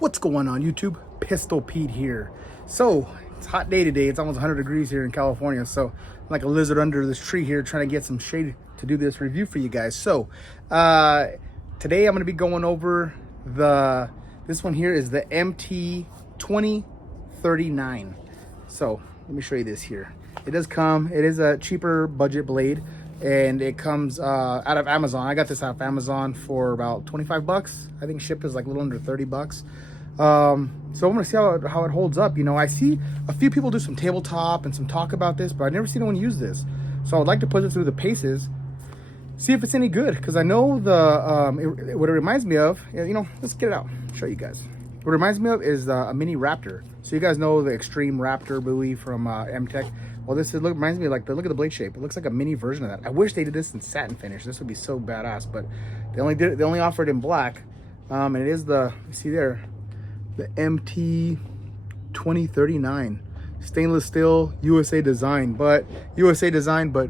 What's going on YouTube? Pistol Pete here. So it's a hot day today. It's almost 100 degrees here in California. So I'm like a lizard under this tree here trying to get some shade to do this review for you guys. So today I'm going to be going over this one here is the MT20-39. So let me show you this here. It is a cheaper budget blade, and it comes out of Amazon. I got this out of Amazon for about 25 bucks. I think shipped is like a little under 30 bucks. So I'm gonna see how it holds up. You know, I see a few people do some tabletop and some talk about this, but I've never seen anyone use this. So I would like to put it through the paces, see if it's any good, because I know what it reminds me of. You know, let's get it out, show you guys. What it reminds me of is a mini Raptor. So you guys know the Extreme Raptor bowie from Mtech. Well, this reminds me of, like, look at the blade shape. It looks like a mini version of that. I wish they did this in satin finish. This would be so badass, but they only offer it in black. And it is you see there, the MT20-39 stainless steel USA design, but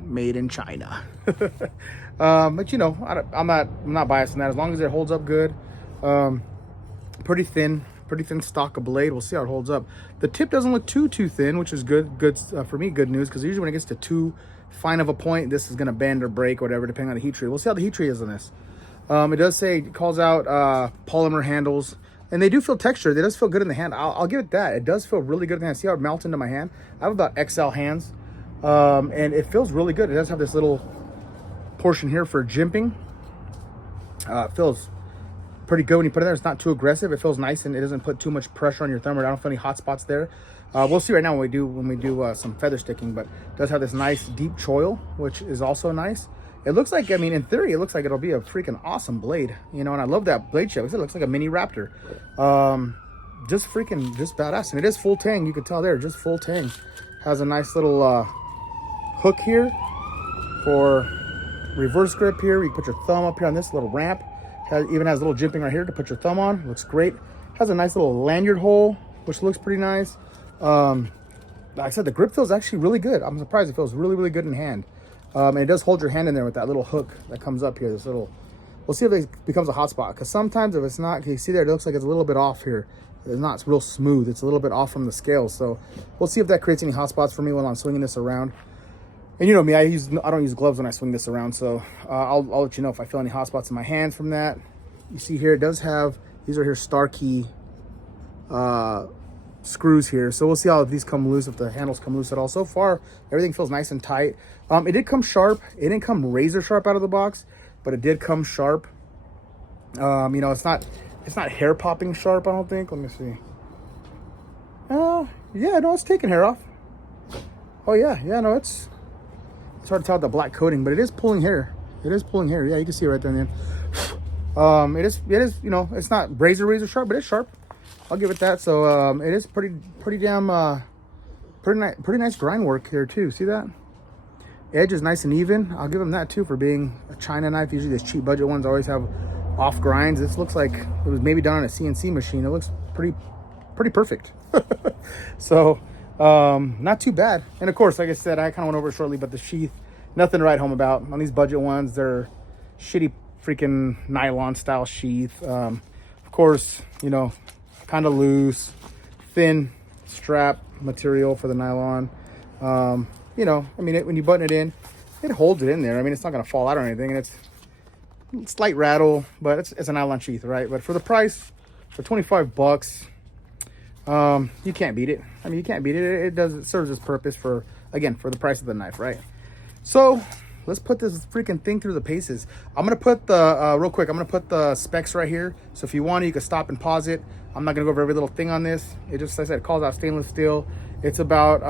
made in China. But you know, I'm not biased in that. As long as it holds up good. Pretty thin stock of blade. We'll see how it holds up. The tip doesn't look too thin, which is good for me, good news, because usually when it gets to too fine of a point, this is going to bend or break or whatever, depending on the heat treat. We'll see how the heat treat is on this. It does say, it calls out polymer handles, and they do feel textured. They does feel good in the hand. I'll give it that. It does feel really good in the hand. See how it melts into my hand? I have about XL hands, and it feels really good. It does have this little portion here for jimping. It feels pretty good when you put it there. It's not too aggressive. It feels nice, and it doesn't put too much pressure on your thumb. I don't feel any hot spots there. We'll see right now when we do some feather sticking, but it does have this nice deep choil, which is also nice. It looks like, I mean, in theory, it looks like it'll be a freaking awesome blade, you know, and I love that blade shape. It looks like a mini Raptor. Just badass. And it is full tang. You can tell there, just full tang. Has a nice little hook here for reverse grip here. You can put your thumb up here on this little ramp. Even has a little jimping right here to put your thumb on. Looks great. Has a nice little lanyard hole, which looks pretty nice. Like I said, the grip feels actually really good. I'm surprised it feels really, really good in hand. And it does hold your hand in there with that little hook that comes up here. We'll see if it becomes a hot spot, because sometimes if it's not, you see there, it looks like it's a little bit off here. It's real smooth. It's a little bit off from the scale. So we'll see if that creates any hot spots for me while I'm swinging this around. And you know me, I don't use gloves when I swing this around, so I'll let you know if I feel any hot spots in my hands from that. You see here, it does have, these are here star key screws here. So we'll see how these come loose, if the handles come loose at all. So far, everything feels nice and tight. It did come sharp. It didn't come razor sharp out of the box, but it did come sharp. You know, it's not hair popping sharp, I don't think. Let me see. Yeah, no, it's taking hair off. Oh yeah, no, it's hard to tell with the black coating, but it is pulling hair. It is pulling hair. Yeah, you can see it right there in the end. It is, you know, it's not razor sharp, but it's sharp. I'll give it that. So it is pretty nice grind work here too. See that? Edge is nice and even. I'll give them that too for being a China knife. Usually these cheap budget ones always have off grinds. This looks like it was maybe done on a CNC machine. It looks pretty perfect. So not too bad. And of course, like I said, I kind of went over it shortly, but the sheath, nothing to write home about. On these budget ones, they're shitty freaking nylon style sheath. Of course, you know, kind of loose, thin strap material for the nylon. You know, I mean, when you button it in, it holds it in there. I mean, it's not going to fall out or anything, and it's slight rattle, but it's a nylon sheath, right? But for the price, for 25 bucks, you can't beat it. I mean, you can't beat it. It serves its purpose for the price of the knife, right? So let's put this freaking thing through the paces. I'm gonna put real quick, I'm gonna put the specs right here, so if you want, you can stop and pause it. I'm not gonna go over every little thing on this. It just, like I said, it calls out stainless steel. It's about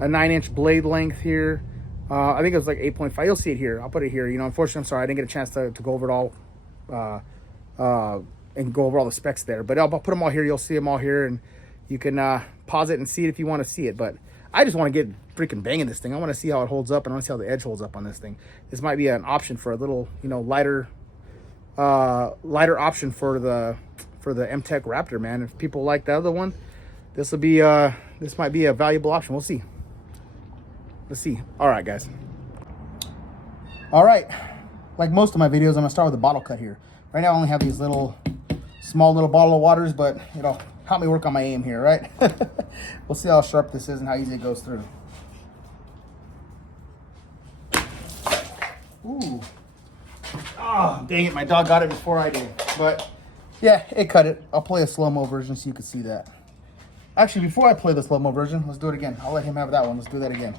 a 9-inch blade length here. I think it was like 8.5. You'll see it here. I'll put it here. You know, unfortunately, I'm sorry, I didn't get a chance to go over it all and go over all the specs there, but I'll put them all here. You'll see them all here, and you can pause it and see it if you want to see it. But I just want to get freaking banging this thing. I want to see how it holds up, and I want to see how the edge holds up on this thing. This might be an option for a little, you know, lighter option for the Mtech Raptor, man. If people like the other one, this might be a valuable option. We'll see. Let's see. All right, guys. All right. Like most of my videos, I'm gonna start with a bottle cut here. Right now I only have these little small little bottle of waters, but it'll help me work on my aim here, right? We'll see how sharp this is and how easy it goes through. Ooh. Oh, dang it, my dog got it before I did. But yeah, it cut it. I'll play a slow-mo version so you can see that. Actually, before I play the slow-mo version, let's do it again. I'll let him have that one. Let's do that again.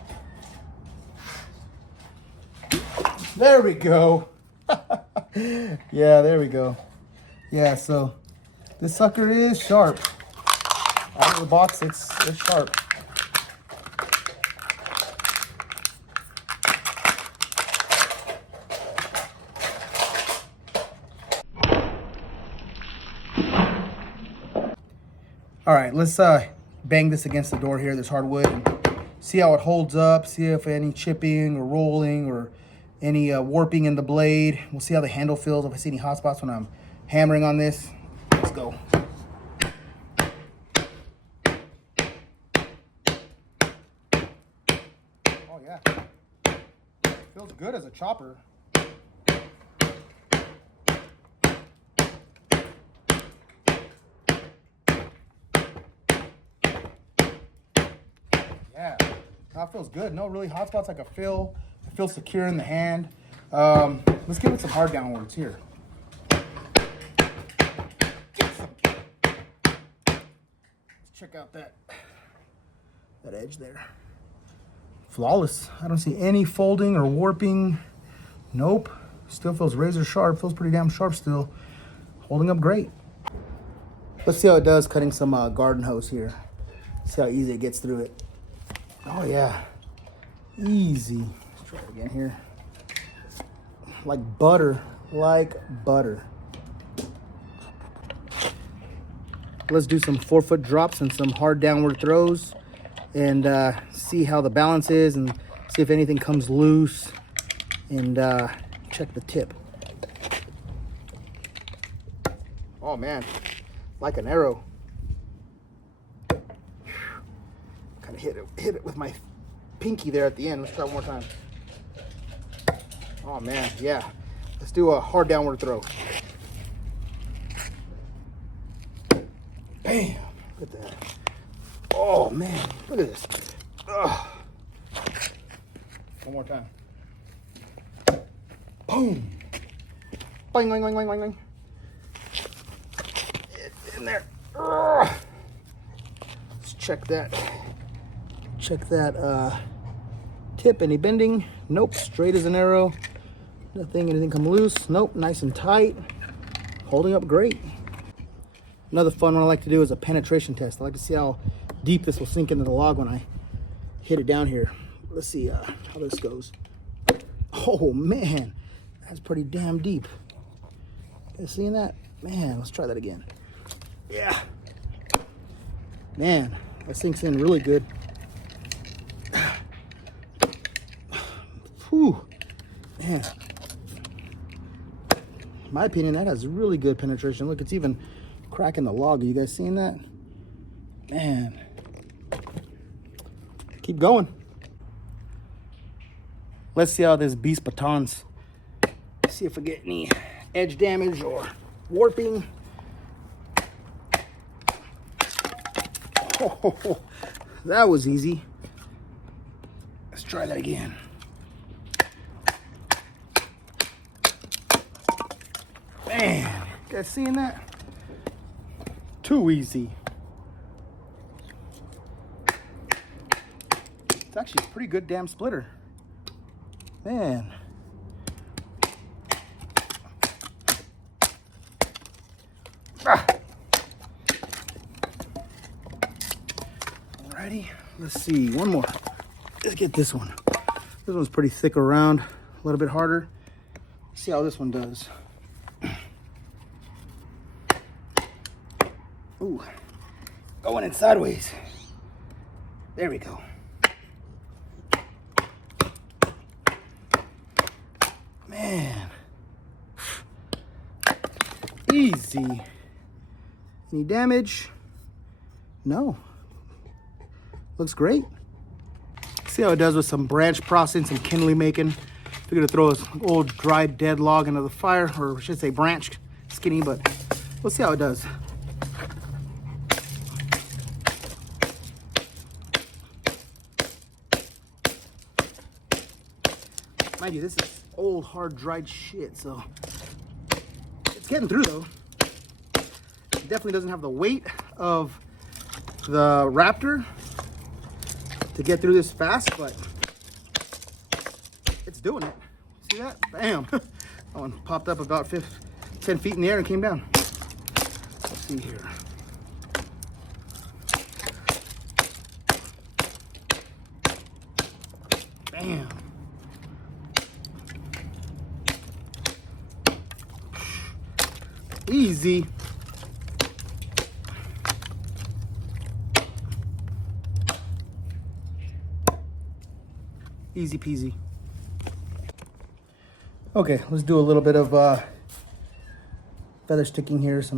There we go. Yeah, there we go. Yeah, so this sucker is sharp. Out of the box, it's sharp. All right, let's bang this against the door here, this hardwood, and see how it holds up, see if any chipping or rolling or any warping in the blade. We'll see how the handle feels, if I see any hot spots when I'm hammering on this. Let's go. Oh yeah, feels good as a chopper. Yeah, that feels good. No really hot spots. I can feel. It feels secure in the hand. Let's give it some hard downwards here. Let's check out that edge there. Flawless. I don't see any folding or warping. Nope. Still feels razor sharp. Feels pretty damn sharp still. Holding up great. Let's see how it does cutting some garden hose here. See how easy it gets through it. Oh yeah, easy. Let's try it again here. Like butter, like butter. Let's do some 4-foot drops and some hard downward throws and see how the balance is and see if anything comes loose and check the tip. Oh man, like an arrow. Kind of hit it with my pinky there at the end. Let's try one more time. Oh man, yeah. Let's do a hard downward throw. Bam! Look at that. Oh man, look at this. Ugh. One more time. Boom! Boing, boing, boing, boing, boing, boing. It's in there. Ugh. Let's check that. Check that tip. Any bending? Nope. Straight as an arrow. Anything come loose? Nope. Nice and tight. Holding up great. Another fun one I like to do is a penetration test. I like to see how deep this will sink into the log when I hit it down here. Let's see how this goes. Oh man, that's pretty damn deep. You guys seeing that? Man, let's try that again. Yeah. Man, that sinks in really good. Whew. Man. In my opinion, that has really good penetration. Look, it's even cracking the log. Are you guys seeing that? Man. Keep going. Let's see how this beast batons. See if I get any edge damage or warping. Oh, that was easy. Let's try that again. Man, you guys seeing that? Too easy. It's actually a pretty good damn splitter. Man. Ah. Alrighty, let's see, one more. Let's get this one. This one's pretty thick around, a little bit harder. Let's see how this one does. Ooh, going in sideways. There we go. Man. Easy. Any damage? No. Looks great. See how it does with some branch processing, some kindling making. We're gonna throw an old dried dead log into the fire, or I should say branch, skinny, but We'll see how it does. Mind you, this is old, hard, dried shit, so it's getting through though. It definitely doesn't have the weight of the Raptor to get through this fast, but it's doing it. See that? Bam! That one popped up about 10 feet in the air and came down. Let's see here. Bam! Easy. Easy peasy. Okay, let's do a little bit of feather sticking here. This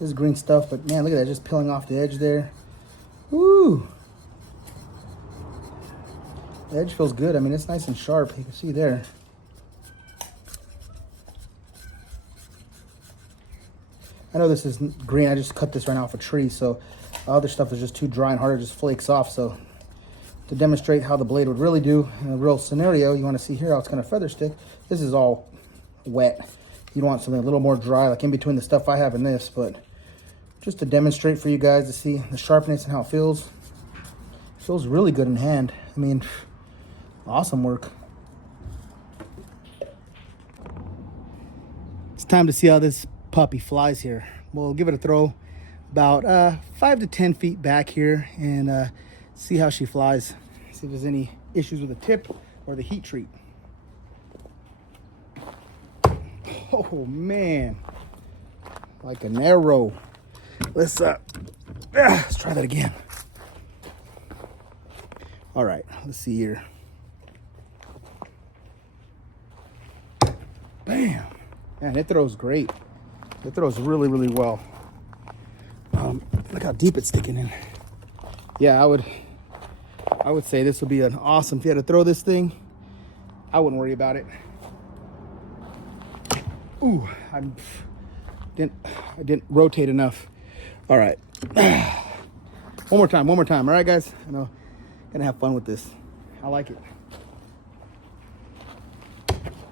is green stuff, but man, look at that, just peeling off the edge there. Woo! The edge feels good. I mean, it's nice and sharp. You can see there. I know this is green. I just cut this right now off a tree, so the other stuff is just too dry and hard. It just flakes off. So to demonstrate how the blade would really do in a real scenario, you want to see here how it's going to feather stick. This is all wet. You want something a little more dry, like in between the stuff I have in this, but just to demonstrate for you guys to see the sharpness and how it feels. It feels really good in hand. I mean, awesome work. It's time to see how this puppy flies here. We'll give it a throw about 5 to 10 feet back here and see how she flies. See if there's any issues with the tip or the heat treat. Oh man, like an arrow. Let's try that again. All right, let's see here. Bam! Man, it throws great. It throws really, really well. Look how deep it's sticking in. Yeah, I would say this would be an awesome. If you had to throw this thing, I wouldn't worry about it. Ooh, I didn't rotate enough. All right. One more time. All right, guys. I know, gonna have fun with this. I like it.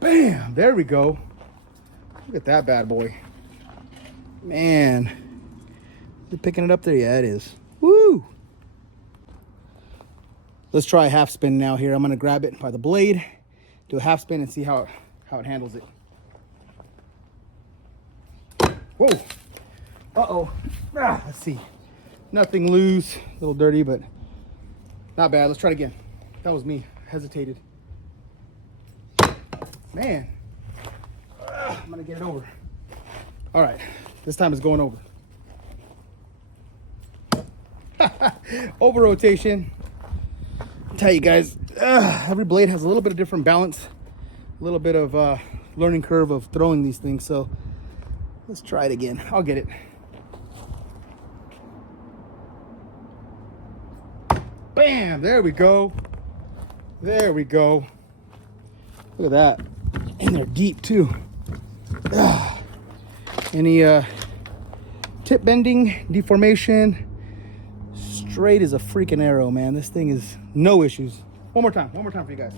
Bam! There we go. Look at that bad boy. Man, is it picking it up there? Yeah, it is. Woo! Let's try a half spin now here. I'm gonna grab it by the blade, do a half spin and see how it handles it. Whoa! Uh-oh. Let's see. Nothing loose, a little dirty, but not bad. Let's try it again. That was me. Hesitated. Man. I'm gonna get it over. All right. This time it's going over. Over rotation. I'll tell you guys, every blade has a little bit of different balance, a little bit of learning curve of throwing these things. So let's try it again. I'll get it. Bam! There we go. There we go. Look at that. And they're deep too. Any tip bending, deformation, straight as a freaking arrow, man. This thing is no issues. One more time for you guys.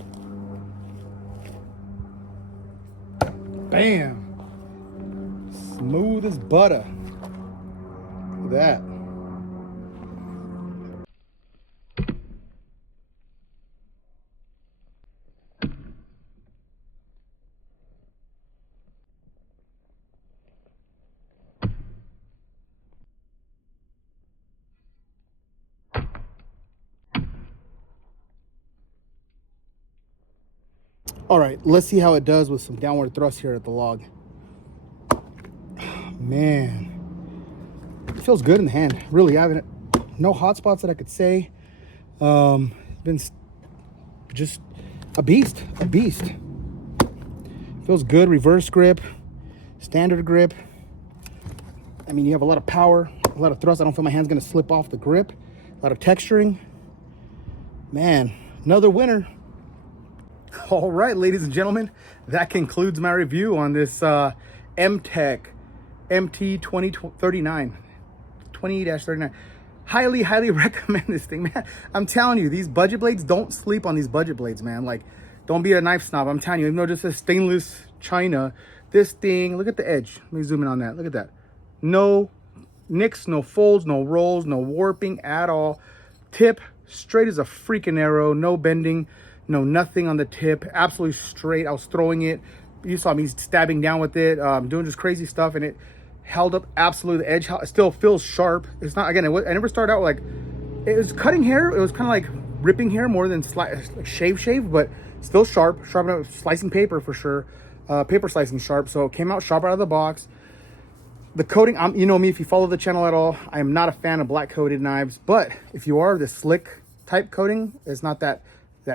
Bam! Smooth as butter. Look at that. All right, let's see how it does with some downward thrust here at the log. Man, it feels good in the hand. Really, I haven't, no hot spots that I could say. Been just a beast. Feels good, reverse grip, standard grip. I mean, you have a lot of power, a lot of thrust. I don't feel my hand's gonna slip off the grip. A lot of texturing. Man, another winner. All right, ladies and gentlemen, that concludes my review on this Mtech MT20-39. 20-39. Highly recommend this thing, man. I'm telling you, these budget blades, don't sleep on these budget blades, man. Like, don't be a knife snob. I'm telling you, even though it just says stainless China, this thing, look at the edge. Let me zoom in on that. Look at that. No nicks, no folds, no rolls, no warping at all. Tip straight as a freaking arrow. No bending, no nothing on the tip. Absolutely straight. I was throwing it. You saw me stabbing down with it, doing just crazy stuff, and it held up absolutely. The edge still feels sharp. It's not, again, I never started out like, it was cutting hair. It was kind of like ripping hair more than like shave, but still sharp enough, slicing paper for sure. Paper slicing sharp. So it came out sharp out of the box. The coating, you know me, if you follow the channel at all, I am not a fan of black coated knives, but if you are, the slick type coating is not that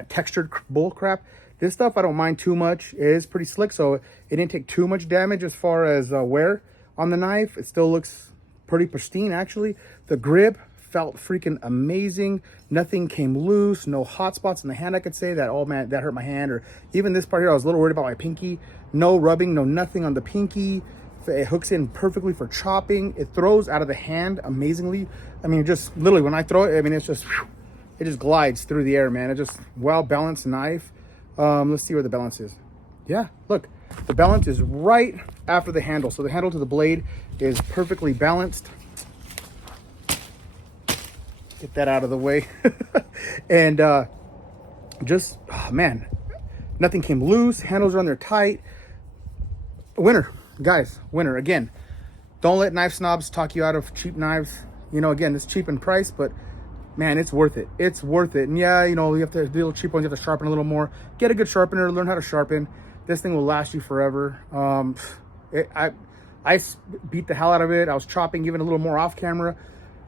textured bull crap. This stuff I don't mind too much. It is pretty slick, so it didn't take too much damage as far as wear on the knife. It still looks pretty pristine, actually. The grip felt freaking amazing. Nothing came loose. No hot spots in the hand, I could say that, oh man, that hurt my hand. Or even this part here, I was a little worried about my pinky. No rubbing, no nothing on the pinky. It hooks in perfectly for chopping. It throws out of the hand amazingly. I mean, just literally when I throw it, I mean, it's just, whew, it just glides through the air, man. It's just well-balanced knife. Let's see where the balance is. Yeah, look, the balance is right after the handle. So the handle to the blade is perfectly balanced. Get that out of the way. And just, oh man, nothing came loose. Handles are on there tight. Winner, guys, winner. Again, don't let knife snobs talk you out of cheap knives. You know, again, it's cheap in price, but man, it's worth it. It's worth it. And yeah, you know, you have to do a little cheap ones. You have to sharpen a little more. Get a good sharpener. Learn how to sharpen. This thing will last you forever. I beat the hell out of it. I was chopping even a little more off camera.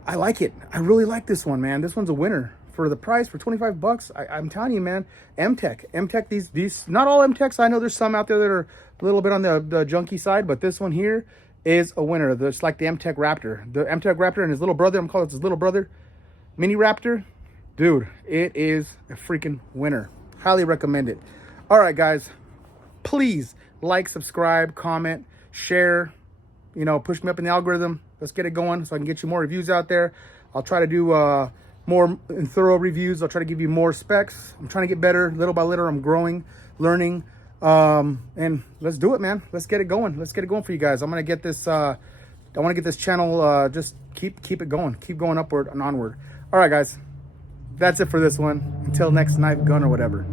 I like it. I really like this one, man. This one's a winner for the price, for 25 bucks. I'm telling you, man. Mtech. These not all Mtechs. I know there's some out there that are a little bit on the junky side, but this one here is a winner. It's like the Mtech Raptor. The Mtech Raptor and his little brother. I'm calling it his little brother. Mini Raptor, dude, it is a freaking winner. Highly recommend it. All right, guys, please like, subscribe, comment, share, you know, push me up in the algorithm. Let's get it going so I can get you more reviews out there. I'll try to do more thorough reviews. I'll try to give you more specs. I'm trying to get better little by little. I'm growing, learning, and let's do it, man. Let's get it going. Let's get it going for you guys. I'm gonna get this. I want to get this channel just keep it going, keep going upward and onward. All right, guys, that's it for this one. Until next knife, gun, or whatever.